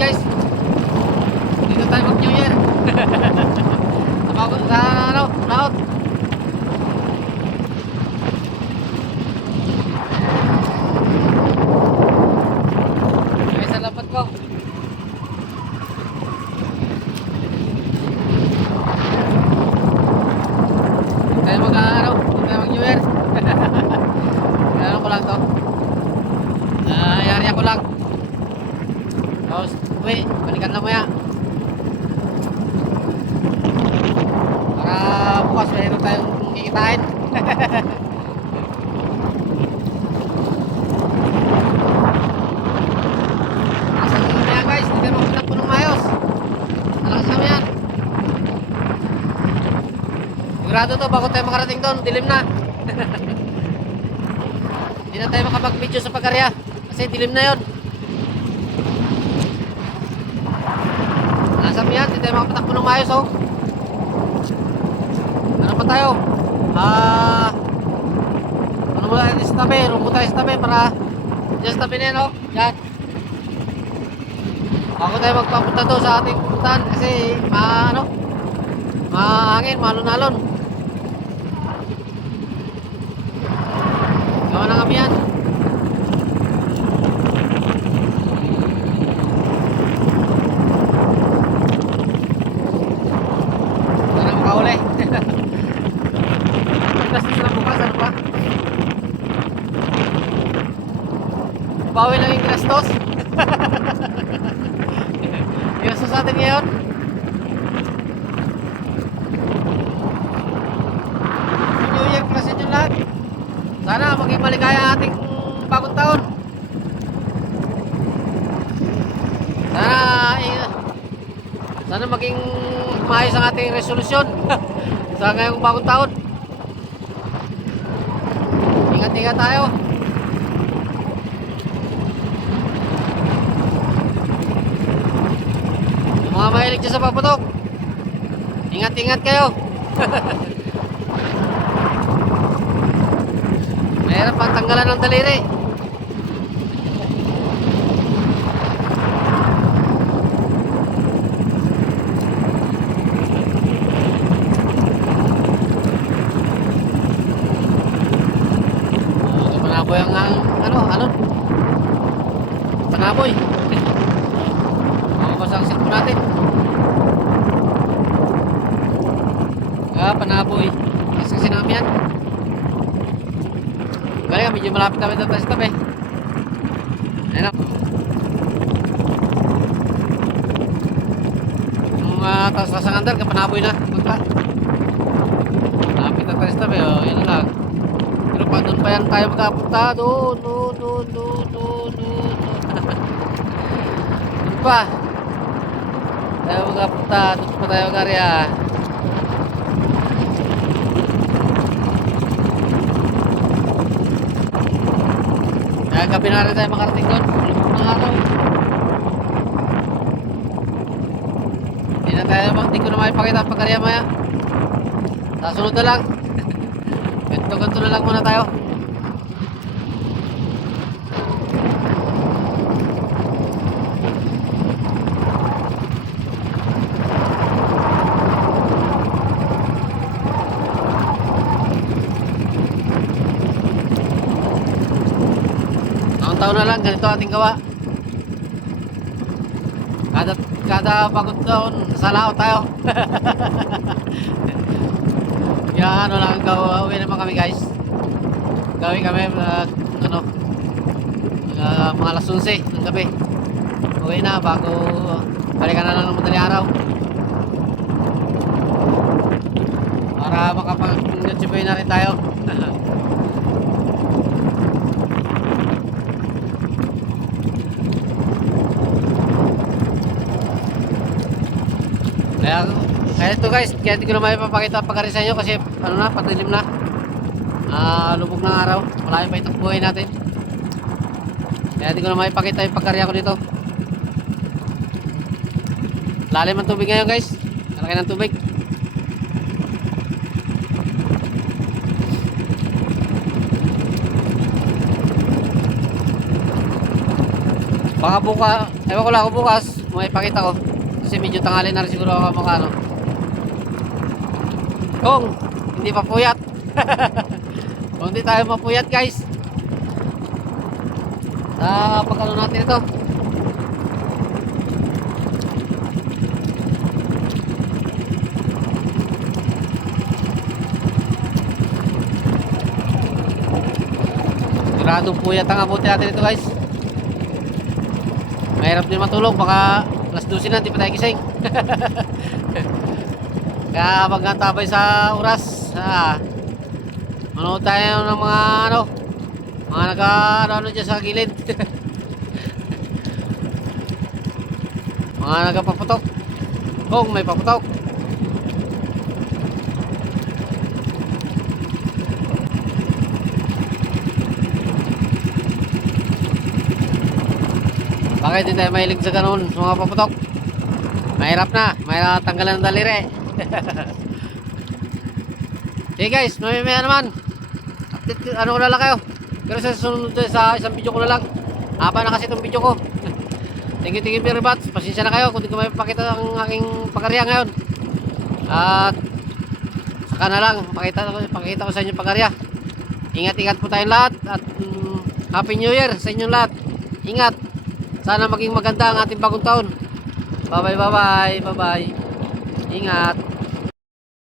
guys. Dito tayo mag New Year. Sa ano, laot. Ay, sa lapat ko. Tayo mag ano, tayo mag New Year. Ano ko lang to. Yari ako lang. Tapos, uwi, balikan na mo ya. Para bukas mayroon tayong kikitain. Asal mo yan guys, hindi tayo mapunta po ng mayos. Alakas naman yan. Sigurado to, bago tayo makarating doon, dilim na. Hindi na tayo makapag-video sa pag-area kasi dilim na yon. Nasa yan, hindi tayo makapatakbo ng mayos oh. Ano pa tayo? Ano mo tayo sa tabi? Rumbo tayo sa tabi para dyan sa tabi na yan oh. Yan. Bago tayo magpapunta doon sa ating pupuntahan kasi mahangin, malon-alon. Gawa na kami yan. Sana makahuli. Pagkastos na bukas, ano pa? Bawi lang yung gastos. Yung gastos natin ngayon. New Year pala sa inyo lahat. Sana maging maligaya ang ating bagong taon. Sana maging maayos ang ating resolusyon sa ngayong bagong taon. Ingat-ingat tayo. Yung mga mahilig dyan sa paputok, ingat-ingat kayo. Mayroon pang tanggalan ng daliri. Panaboy ang alon. Panaboy. Makabasa ang cellphone natin. Panaboy. Kasi namin yan. Kaya medyo malapit kami doon sa tabi. Ayan o. Yung taas sa andar, kapanaboy na. Malapit na tayo sa tabi. O, yan lang. Pero pa doon pa yan tayo magkapunta. Doon pa. Tayo magkapunta. Doon pa tayo mag-area. Gabi na rin tayo makarating doon. Lubog ng araw. Hindi ko na makipakita ang pagkarya maya. Sasunod na lang. Ganto na lang muna tayo. Taon na lang, ganito ating gawa. Kada bagong taon, sa laot tayo. Kaya ano lang, uwi naman kami guys. Gawin kami, mga alas 11 ng gabi. Uwi na, bago balikan na lang ng madaling araw. Para makapag-nutsuboy na rin tayo. Kaya ito guys, kaya hindi ko na maipapakita pagkari sa inyo kasi ano na, patilim na. Lubog ng araw, malayo pa itong buhay natin. Kaya hindi ko na maipakita yung pagkari ako dito. Lalim ang tubig ngayon guys, malaki ng tubig. Baka bukas, ewan ko lang ako bukas, maipakita ko. Kasi medyo tanghali na rin siguro ako makano. Kung hindi pa puyat. Kung hindi tayo mapuyat guys. Sa pagkano natin ito. Siguradong puyat ang abuti natin ito guys. Mahirap din matulog, baka alas 12 na, hindi pa tayo gising. Kaya magkantabay sa oras. Manood tayo ng mga mga naka dyan sa gilid. Mga nagapaputok. Kung may paputok. Bakit hindi tayo mahilig sa ganun sa mga paputok? Mahirap na, mahirap tanggalan ng daliri. Okay guys, mamaya naman. Update, ano ko na lang kayo. Pero sa susunod sa isang video ko na lang. Haba na kasi itong video ko. Thank you very much. Pasensya na kayo kung hindi ko may pakita ang aking pagkarya ngayon. At saka na lang, pakita ko sa inyo pagkarya. Ingat-ingat po tayong lahat. At Happy New Year sa inyong lahat. Ingat. Sana maging maganda ang ating bagong taon. Bye bye. Ingat.